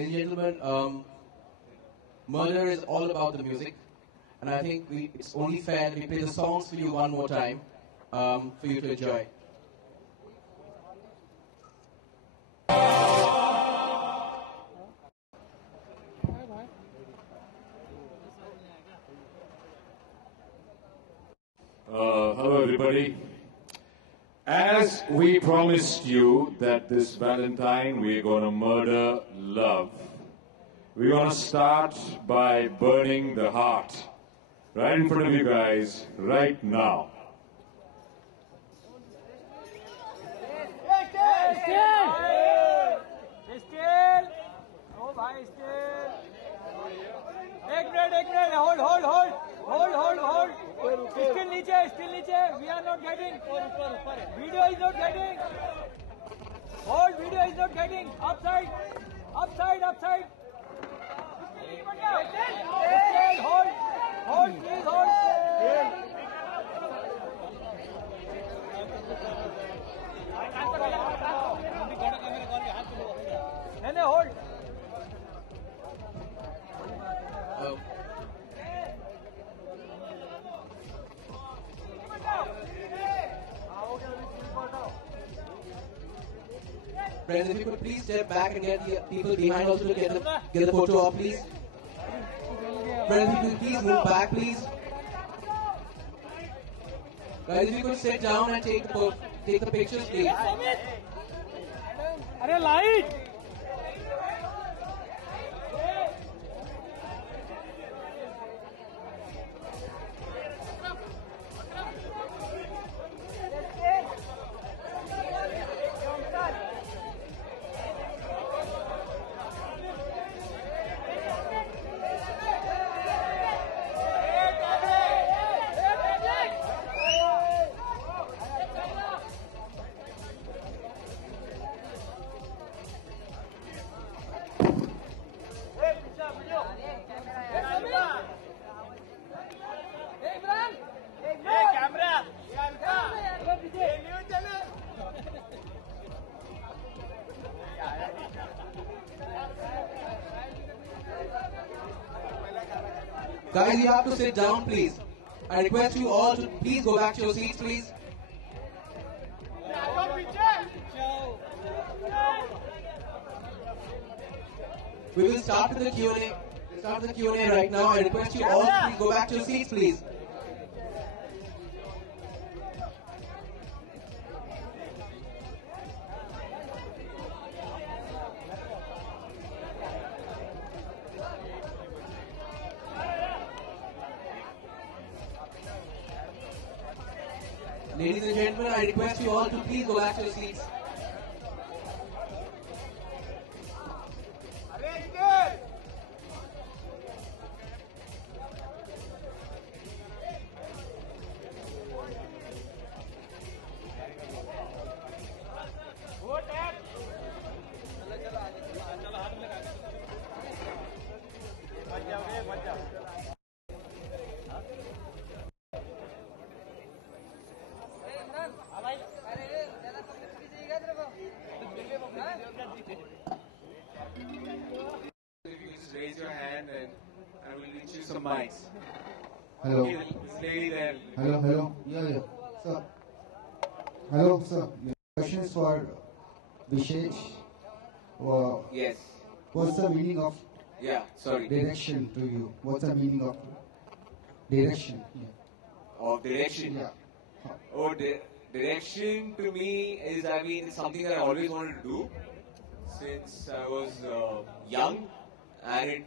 Ladies and gentlemen, Murder is all about the music, and I think it's only fair that we play the songs for you one more time for you to enjoy. Hello, everybody. As we promised you that this Valentine we're going to murder love, we're going to start by burning the heart right in front of you guys right now. Still, we are not getting. Video is not getting. Hold, video is not getting. Upside. Hold, please hold. No, hold. Friends, if you could please step back and get the people behind also to get the photo off, please. Friends, if you could please move back, please. Guys, if you could sit down and take the pictures, please. Arey light. Guys, you have to sit down, please. I request you all to please go back to your seats, please. We will start with the Q&A. Start the Q&A right now. I request you all to please go back to your seats, please. Ladies and gentlemen, I request you all to please go back to your seats. Raise your hand and I will reach you some mics. Hello. Okay, this lady there. Hello. Yeah. Sir. Hello, sir. Your question is for Vishesh. Yes. What's the meaning of Yeah, sorry. direction to you? What's the meaning of direction? Yeah. Of direction. Yeah. Oh, direction to me is, it's something that I always wanted to do since I was young, and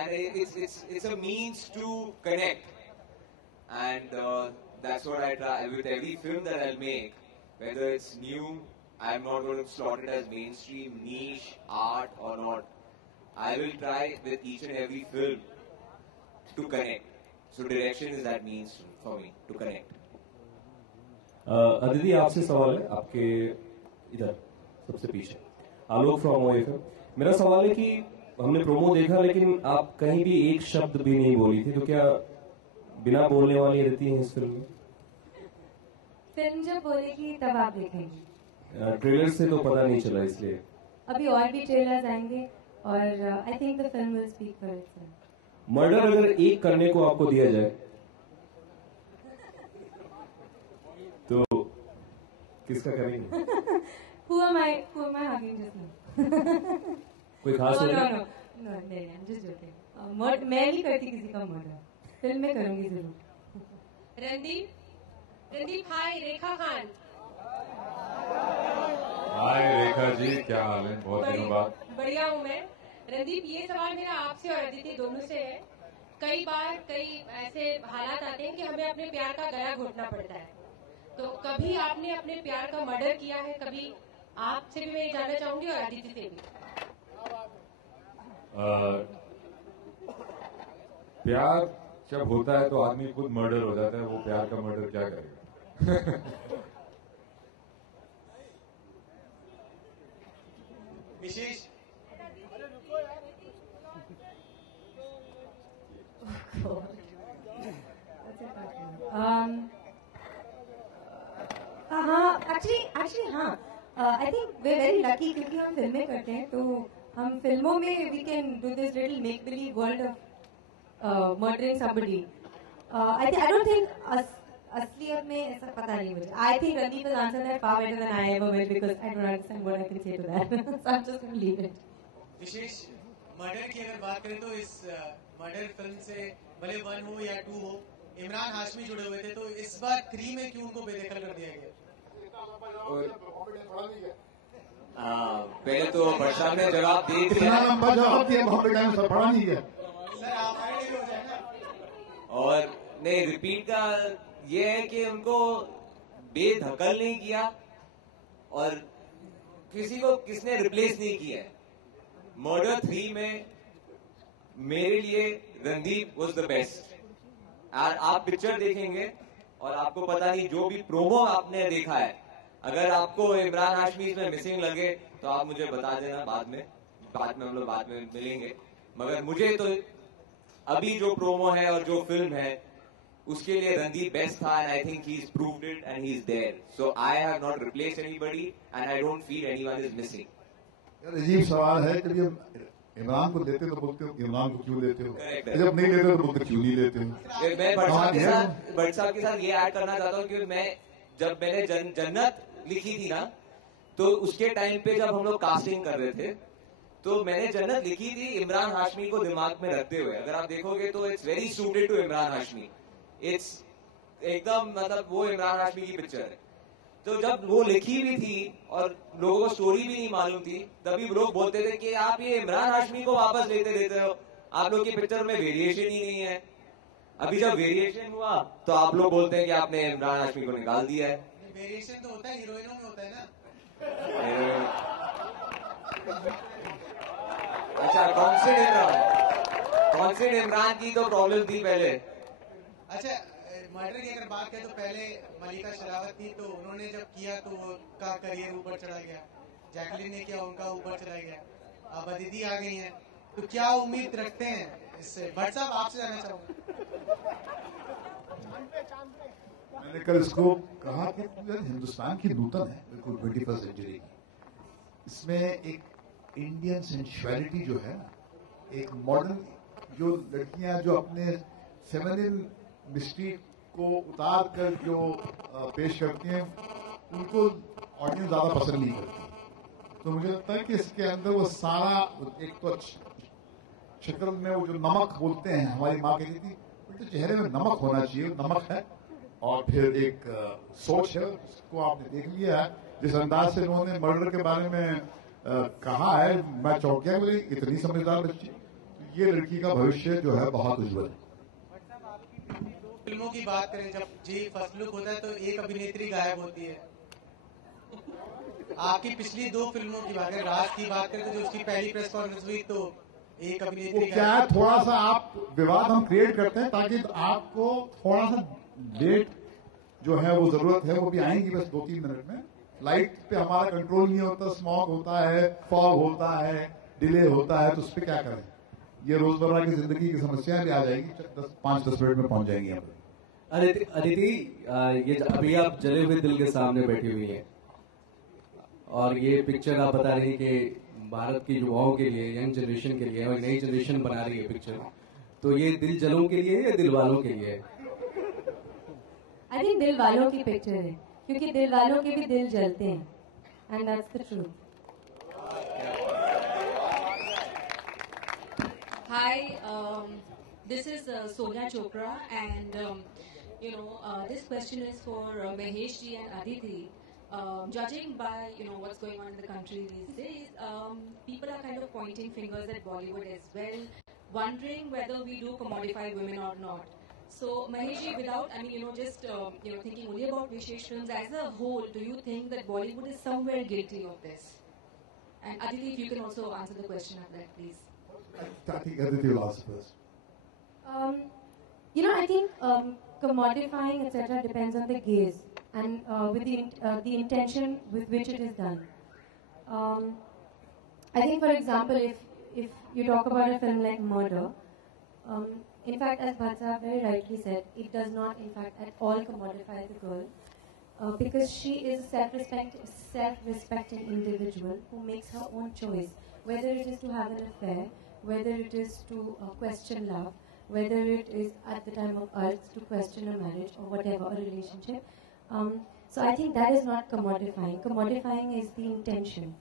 it's a means to connect, and that's what I try with every film that I'll make, whether it's new. I'm not going to slot it as mainstream, niche, art or not. I will try with each and every film to connect. So direction is that means for me to connect. Aditi आपसे सवाल है, आपके इधर सबसे पीछे आलोक from ओएफएम। मेरा सवाल है कि हमने प्रोमो देखा लेकिन आप कहीं भी एक शब्द भी नहीं बोली थी, तो क्या बिना बोलने वाली रहती हैं इस फिल्म में? फिल्म जब बोलेगी तब आप देखेंगे। ट्रेलर से तो पता नहीं चला, इसलिए अभी और भी ट्रेलर्स आएंगे और I think the film will speak for itself. Murder अगर एक करने को आपको दिया जाए तो किसका करेंगे? Who am I hugging just now? कोई खास No, हो? नहीं, I'm just joking. मैं नहीं करती किसी का मर्डर, फिल्म में करूंगी जरूर। रणदीप हाय, रेखा खान। हाय रेखा जी, क्या हाल है? बहुत दिनों बाद। बढ़िया हूँ मैं। रणदीप, ये सवाल मेरा आपसे और अदिति दोनों से है। कई बार कई ऐसे हालात आते हैं कि हमें अपने प्यार का गला घोटना पड़ता है, तो कभी आपने अपने प्यार का मर्डर किया है? कभी आपसे भी मैं जानना चाहूंगी और अदिति से भी। प्यार जब होता है तो आदमी खुद मर्डर हो जाता है, वो प्यार का मर्डर क्या करेगा? विशेष हाँ, एक्चुअली हाँ, I think we very lucky क्योंकि हम फिल्में करते हैं, तो हम फिल्मों में we can do this little make believe world of murdering somebody. I don't think असलियत में ऐसा पता नहीं मुझे। I think Randeep will answer that far better than I ever will because I don't understand what I can say to that, so I am just going to leave it. Vishesh murder की अगर बात करें तो इस मर्डर फिल्म से भले 1 हो या 2 हो, इमरान हाशमी जुड़े हुए थे, तो इस बार 3 में क्यों उनको बेदखल कर दिया गया? पहले तो प्रशांत ने जवाब दे दिया, लंबा जवाब दिया, बहुत टाइम से पढ़ा नहीं गया सर आप आगे हो जाए ना। और नहीं, रिपीट का ये है कि उनको बेदखल नहीं किया और किसी को किसने रिप्लेस नहीं किया है। मर्डर 3 में मेरे लिए रणदीप वॉज द बेस्ट। आप पिक्चर देखेंगे और आपको पता नहीं, जो भी प्रोमो आपने देखा है, अगर आपको इमरान हाशमी इसमें मिसिंग लगे तो आप मुझे बता देना बाद में हम लोग बाद में मिलेंगे। मगर मुझे तो अभी जो प्रोमो है और जो फिल्म है उसके लिए रणदीप बेस्ट था, and I think he is proved it and he is there. So I have not replaced anybody and I don't feel anyone is missing. यार अजीब सवाल है कि जब इमरान को देते तो बोलते हो इमरान को क्यों लेते हो, जब नहीं लेते तो बोलते क्यों नहीं लेते हो। मैं भट्ट साहब के साथ ये ऐड करना चाहता हूँ कि जब मैंने जन्नत लिखी थी ना, तो उसके टाइम पे जब हम लोग कास्टिंग कर रहे थे तो मैंने जन्नत लिखी थी इमरान हाशमी को दिमाग में रखते हुए। अगर आप देखोगे तो it's very suited to Imran Hashmi, it's एकदम मतलब वो इमरान हाशमी की पिक्चर है। तो जब वो लिखी भी थी और लोगों को स्टोरी भी नहीं मालूम थी, तभी लोग बोलते थे कि आप ये इमरान हाशमी को वापस लेते देते हो, आप लोग की पिक्चर में वेरिएशन ही नहीं है। अभी जब वेरिएशन हुआ तो आप लोग बोलते हैं कि आपने इमरान हाशमी को निकाल दिया है। वेरिएशन तो होता है, हीरोइनों में होता है ना। अच्छा, कौन से इमरान की तो प्रॉब्लम थी पहले। अच्छा, मर्डर की अगर बात करें तो पहले मलिका शेरावत थी, तो उन्होंने जब किया तो उनका करियर ऊपर चढ़ा गया। जैकलीन ने किया, उनका ऊपर चला गया। अब अदिति आ गई हैं, तो क्या उम्मीद रखते हैं इससे? भट्ट साहब आपसे जानना चाहूंगा। मैंने कल इसको कहा कि हिंदुस्तान की नूतन है बिल्कुल 21st सेंचुरी की। इसमें एक इंडियन सेंशुअलिटी जो है ना, एक मॉडर्न जो लड़कियां जो अपने फेमिनिन मिस्ट्री को उतार कर जो पेश करती हैं, उनको ऑडियंस ज्यादा पसंद नहीं करती। तो मुझे लगता है कि इसके अंदर वो सारा, एक तो शक्ल में वो जो नमक बोलते हैं, हमारी माँ कहती थी तो चेहरे में नमक होना चाहिए, नमक है। और फिर एक सोच है, उसको आपने देख लिया है जिस अंदाज से उन्होंने मर्डर के बारे में कहा है, मैं चौंक गया, बोले इतनी समझदार बच्ची। तो ये लड़की का भविष्य जो है बहुत उज्जवल है। फिल्मों की बात करें, जब जी फर्स्ट लुक होता है तो एक अभिनेत्री गायब होती है। आपकी पिछली 2 फिल्मों की बात करें, राज की बात करें तो जो उसकी पहली प्रेस कॉन्फ्रेंस हुई तो एक अभिनेत्री क्या है, थोड़ा सा आप विवाद हम क्रिएट करते हैं ताकि आपको थोड़ा सा डेट जो है वो जरूरत है, वो भी आएंगी बस 2-3 मिनट में। लाइट पे हमारा कंट्रोल नहीं होता, स्मॉग होता है, फॉग होता है, डिले होता है, तो उस पर क्या करें। ये रोजमर्रा की जिंदगी की समस्याएं भी आ जाएगी, 5-10 मिनट में पहुंच जाएंगी हम। अदिति, ये अभी आप जले हुए दिल के सामने बैठी हुई हैं और ये पिक्चर आप बता रही कि भारत के युवाओं के लिए, यंग जनरेशन के लिए, और नई जनरेशन बना रही है पिक्चर, तो ये दिल जलों के लिए या दिल वालों के लिए? आई थिंक दिल वालों की पिक्चर है, क्योंकि दिल वालों के भी दिल जलते हैं, and that's the truth. Hi, this is Sonia Chopra, and this question is for Mahesh ji and Aditi. Judging by what's going on in the country these days, people are kind of pointing fingers at Bollywood as well, wondering whether we do commodify women or not. So Mahesh ji, without just thinking only about Vishesh Films as a whole, do you think that Bollywood is somewhere guilty of this? And Aditi, if you can also answer the question of that, please. I think Aditi will answer first. I think commodifying, etc., depends on the gaze and with the intention with which it is done. I think, for example, if you talk about a film like Murder, in fact, as Bhatt very rightly said, it does not, in fact, at all commodify the girl, because she is a self-respecting individual who makes her own choice, whether it is to have an affair, whether it is to question love, whether it is at the time of Earth to question a marriage or whatever, a relationship. So I think that is not commodifying. Commodifying is the intention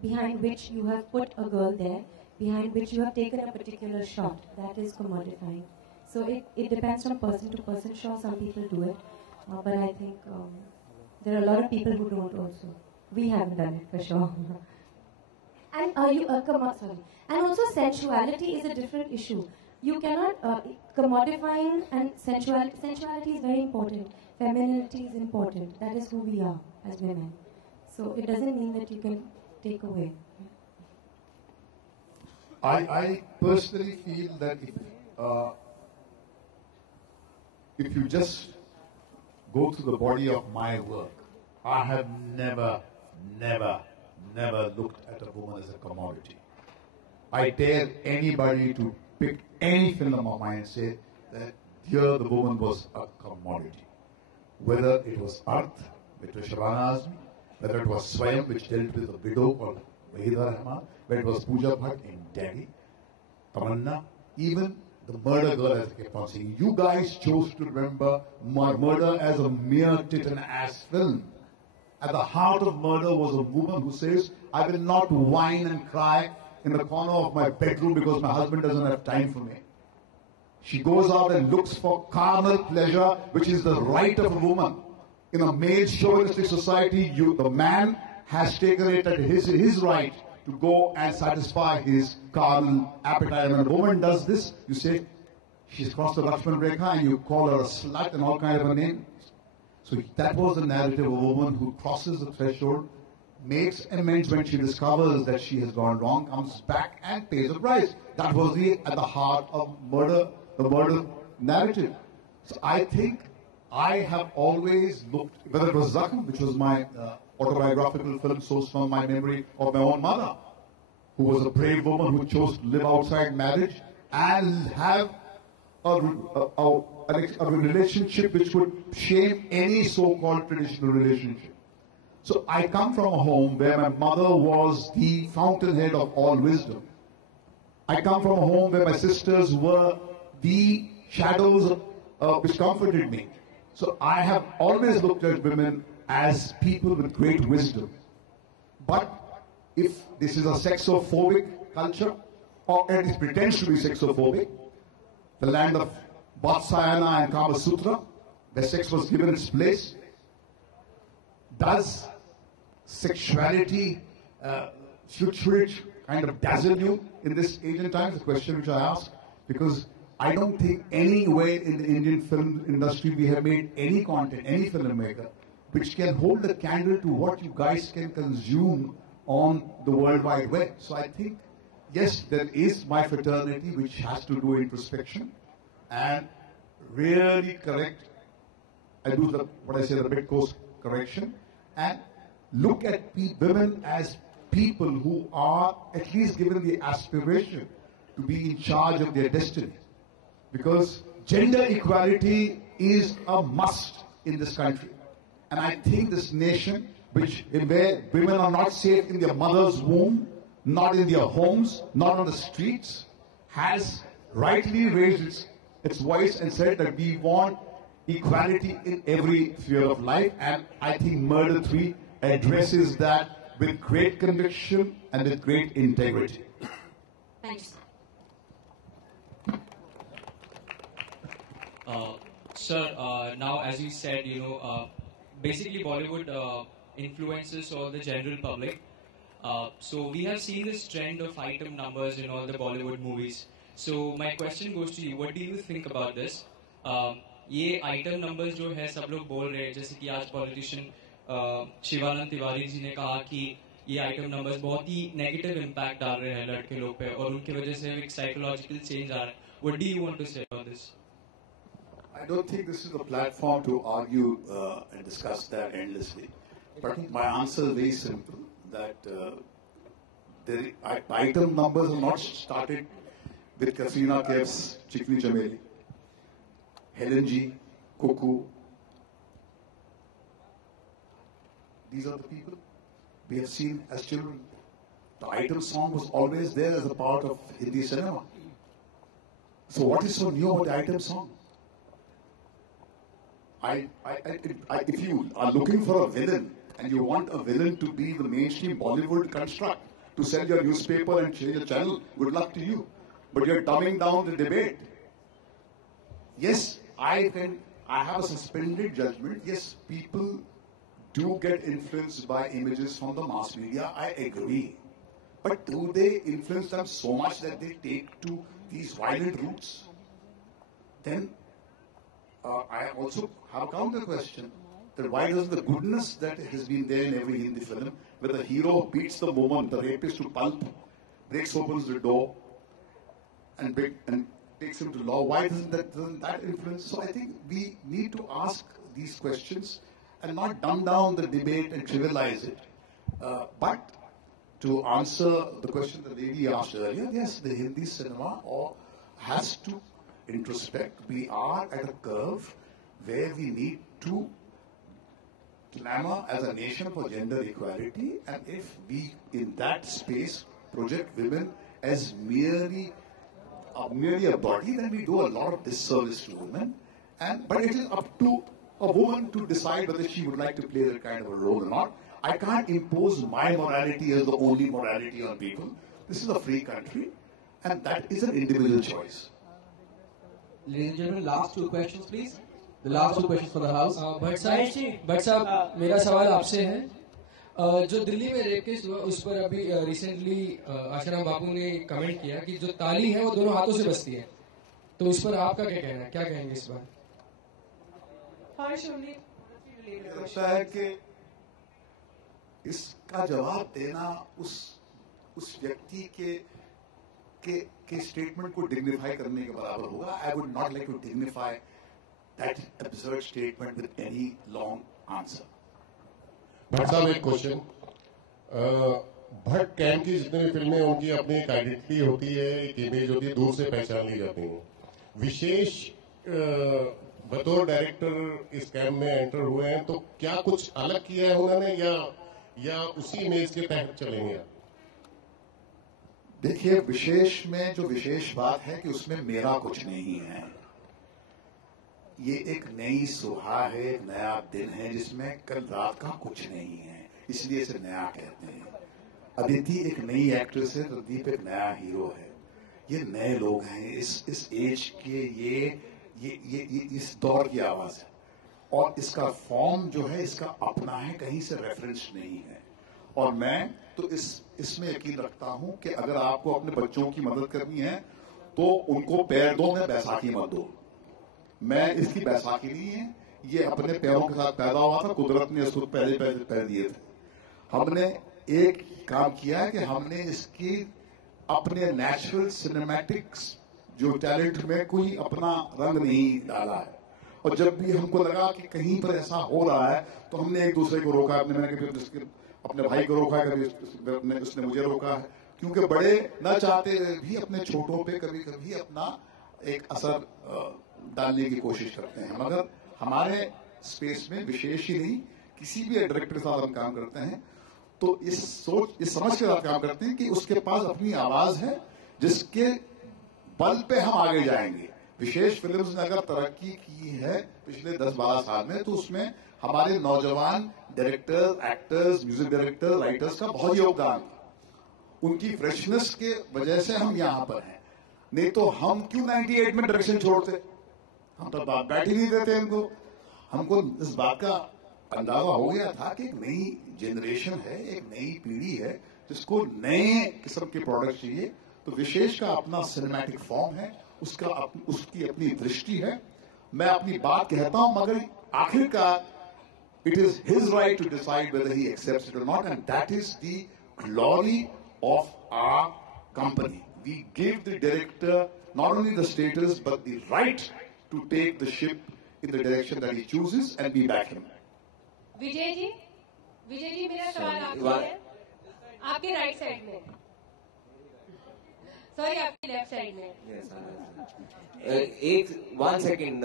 behind which you have put a girl there, behind which you have taken a particular shot. That is commodifying. So it depends from person to person. Sure, some people do it, but I think there are a lot of people who don't also. We haven't done it for sure. And and also sensuality is a different issue. You cannot commodifying, and sensuality is very important. Femininity is important. That is who we are as women. So it doesn't mean that you can take away. I personally feel that if you just go to the body of my work, I have never looked at a woman as a commodity. I dare anybody to pick any film of mine and say that here the woman was a commodity. Whether it was Arth, which was Shabana Azmi, whether it was Swayam, which dealt with a widow called Wahida Rahman, whether it was Pooja Bhatt in Delhi, Tamanna, even the Murder Girl, as I kept on saying. You guys chose to remember Murder as a mere tit and ass film. At the heart of Murder was a woman who says, I will not whine and cry in the corner of my bedroom because my husband doesn't have time for me. She goes out and looks for carnal pleasure, which is the right of a woman. In a male chauvinistic society, the man has taken it as his right to go and satisfy his carnal appetite. And when a woman does this, you say, she's crossed the Lakshman Rekha, and you call her a slut and all kind of a name. So that was the narrative of a woman who crosses the threshold, makes amends when she discovers that she has gone wrong, comes back and pays a price. That was at the heart of Murder, the Murder narrative. So I think I have always looked, whether it was Zakham, which was my autobiographical film sourced from my memory of my own mother, who was a brave woman who chose to live outside marriage and have a relationship which would shame any so-called traditional relationship. So I come from a home where my mother was the fountainhead of all wisdom. I come from a home where my sisters were the shadows which comforted me. So I have always looked at women as people with great wisdom. But if this is a sexophobic culture, or at least pretends to be sexophobic, the land of Vatsayana and Kama Sutra, where sex was given its place, does sexuality, should it kind of dazzle you in this age and time? The question which I ask, because I don't think anywhere in the Indian film industry we have made any content, any filmmaker, which can hold a candle to what you guys can consume on the World Wide Web. So I think, yes, there is my fraternity which has to do introspection and really correct, I do what I say, the mid-course correction, and look at women as people who are at least given the aspiration to be in charge of their destiny. Because gender equality is a must in this country. And I think this nation where women are not safe in their mother's womb, not in their homes, not on the streets, has rightly raised its voice and said that we want equality in every sphere of life. And I think Murder 3 addresses that with great conviction and with great integrity. Thank you, sir. Sir, now as you said, basically Bollywood influences all the general public. So we have seen this trend of item numbers in all the Bollywood movies. So my question goes to you. What do you think about this? ये item numbers जो है सब लोग बोल रहे हैं, जैसे कि आज politician शिवानंद तिवारी जी ने कहा कि ये item numbers बहुत ही negative impact डाल रहे हैं लड़के लोग पे और उनकी वजह से एक psychological change आ रहा है. What do you want to say about this? I don't think this is a platform to argue and discuss that endlessly. But my answer is very simple, that the item numbers are not started with Katrina Kaif's Chikni Chameli, Helen G, Cuckoo. These are the people we have seen as children. The item song was always there as a part of Hindi cinema. So what is so new about the item song? If you are looking for a villain and you want a villain to be the mainstream Bollywood construct to sell your newspaper and change your channel, good luck to you. But you're dumbing down the debate. Yes, I have a suspended judgment. Yes, people do get influenced by images from the mass media. I agree. But do they influence them so much that they take to these violent routes? Then I also have a counter question, that why doesn't the goodness that has been there in every Hindi film, where the hero beats the woman, the rapist to pulp, breaks open the door, and takes him to law, why doesn't that influence? So I think we need to ask these questions and not dumb down the debate and trivialize it. But to answer the question the lady asked earlier, yes, the Hindi cinema has to introspect. We are at a curve where we need to clamor as a nation for gender equality, and if we in that space project women as merely a body, then we do a lot of disservice to women. But it is up to a woman to decide whether she would like to play that kind of a role or not. I can't impose my morality as the only morality on people. This is a free country, and that is an individual choice. Ladies and gentlemen, last two questions, please. The last two questions for the house. Bhatt साहब मेरा सवाल आपसे है, जो दिल्ली में rape case हुआ उस पर अभी रिसेंटली आशाराम बापू ने कमेंट किया कि जो ताली है वो दोनों हाथों से बजती है, तो इस पर आपका क्या कहना है, क्या कहेंगे इस बार? लगता है कि इसका जवाब देना उस व्यक्ति के स्टेटमेंट को डिग्निफाई करने के बराबर होगा. I would not like to dignify that absurd statement with any long answer. Bhatt साहब एक क्वेश्चन, भट्ट कैंप की जितनी फिल्में उनकी अपनी एक आइडेंटिटी होती है, एक इमेज होती है, दूर से पहचान ली जाती है. विशेष बतौर डायरेक्टर इस कैंप में एंटर हुए हैं, तो क्या कुछ अलग किया है उन्होंने या उसी इमेज के तहत चलेंगे? देखिए, विशेष में जो विशेष बात है कि उसमें मेरा कुछ नहीं है. ये एक नई सुबह है, एक नया दिन है जिसमें कल रात का कुछ नहीं है, इसलिए इसे नया कहते हैं. अदिति एक नई एक्ट्रेस है, प्रदीप एक नया हीरो है. ये नए लोग हैं, इस एज के, ये इस दौर की आवाज है, और इसका फॉर्म जो है इसका अपना है, कहीं से रेफरेंस नहीं है. और मैं तो इसमें यकीन रखता हूं कि अगर आपको अपने बच्चों की मदद करनी है तो उनको पैर दो, में बैसाखी मत दो. मैं इसकी बैसाखी नहीं है, ये अपने पैरों के साथ पैदा हुआ था, कुदरत ने इसको पहले पैर दिए थे. हमने एक काम किया है कि हमने इसकी अपने नेचुरल सिनेमैटिक्स जो टैलेंट में कोई अपना रंग नहीं डाला है. और जब भी हमको लगा कि कहीं पर ऐसा हो रहा है तो हमने एक दूसरे को रोका. मैंने कभी अपने भाई को रोका है, कभी उसने मुझे रोका है, क्योंकि बड़े न चाहते भी अपने छोटों पे कभी कभी अपना एक असर डालने की कोशिश करते हैं. मगर हमारे स्पेस में विशेष ही नहीं, किसी भी डायरेक्टर के साथ हम काम करते हैं तो इस समझ के साथ काम करते हैं कि उसके पास अपनी आवाज है जिसके बल पे हम आगे जाएंगे। विशेष फिल्म्स ने अगर तरक्की की है पिछले 10-12 साल में, तो उसमें हमारे नौजवान directors, actors, music directors, writers का बहुत योगदान था। उनकी फ्रेशनेस के वजह से हम यहाँ पर हैं, नहीं तो हम क्यों 98 में डायरेक्शन छोड़ते? हम तो बैठ ही नहीं देते इनको। हमको इस बात का अंदाजा हो गया था कि एक नई जनरेशन है, एक नई पीढ़ी है जिसको नए किस्म के प्रोडक्ट चाहिए। तो विशेष का अपना सिनेमैटिक फॉर्म है, उसकी अपनी दृष्टि है। मैं अपनी बात कहता हूं, मगर आखिरकार it is his right to decide whether he accepts it or not, and that is the glory of our company. We give the director not only the status but the right to take the ship in the direction that he chooses, and we back him. Vijay ji मेरा सवाल आपसे है, आपके right side में, sorry आपके left side में। One second.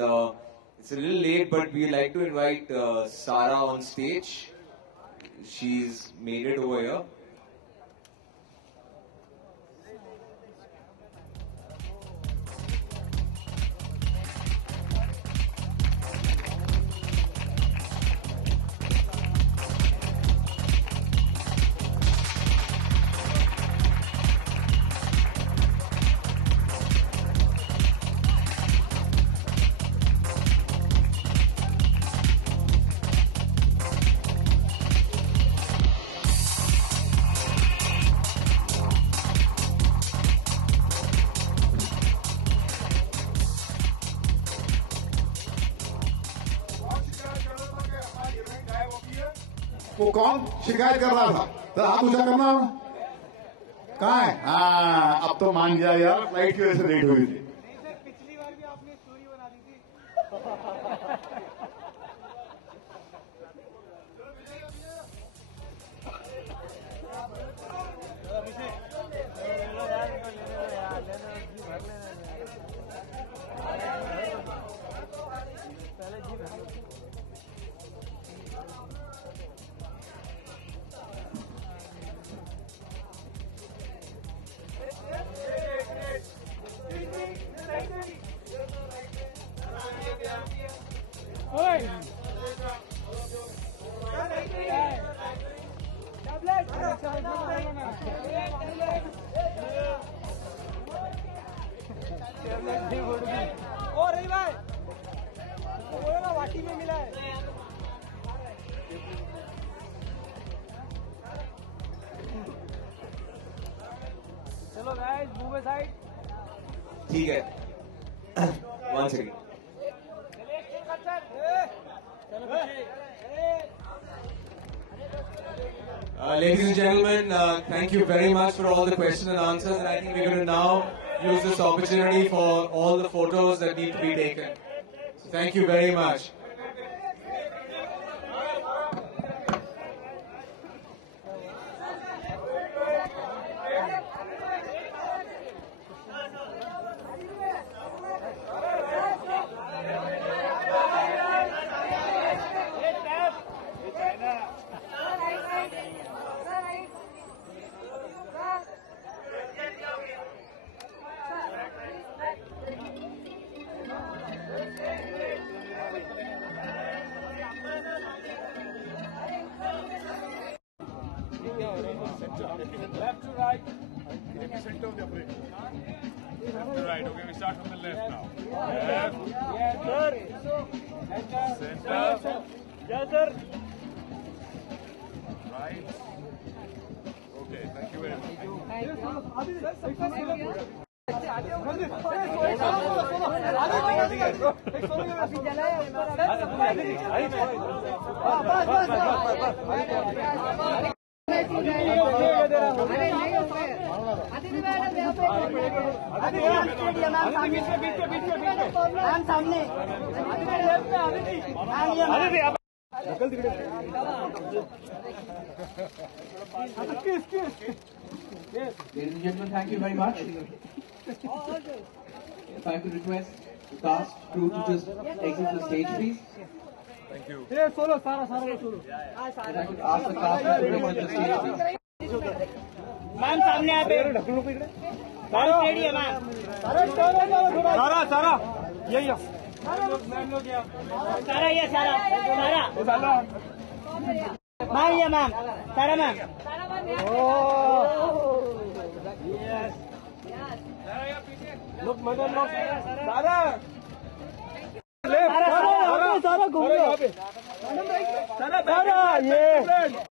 It's a little late, but we like to invite Sarah on stage. She's made it over here. वो कौन शिकायत कर रहा था? तो हाथ ऊंचा करना कहाँ है? हाँ, अब तो मान गया यार, फ्लाइट की वजह से लेट हुई थी। पिछली बार भी आपने स्टोरी बना दी थी। वाटी में मिला है। चलो गाइस, मूव साइड। ठीक है, 1 second. Ladies and gentlemen, thank you very much for all the questions and answers, and I think we're going to now use this opportunity for all the photos that need to be taken. So thank you very much. Left to right. Center of the break. Left to right. Okay, we start from the left now. Left. Yes, sir. Center. Yes, sir. Right. Okay, thank you very much. Ladies and gentlemen, thank you very much. If I could request the cast crew to just exit the stage, please. you. ये solo सारा solo ma'am सामने आप ma'am ready है ma'am सारा यही सारा ये सारा मैम ये मैम सारा मैम लोग मदन लोग सारा घूम सारा ये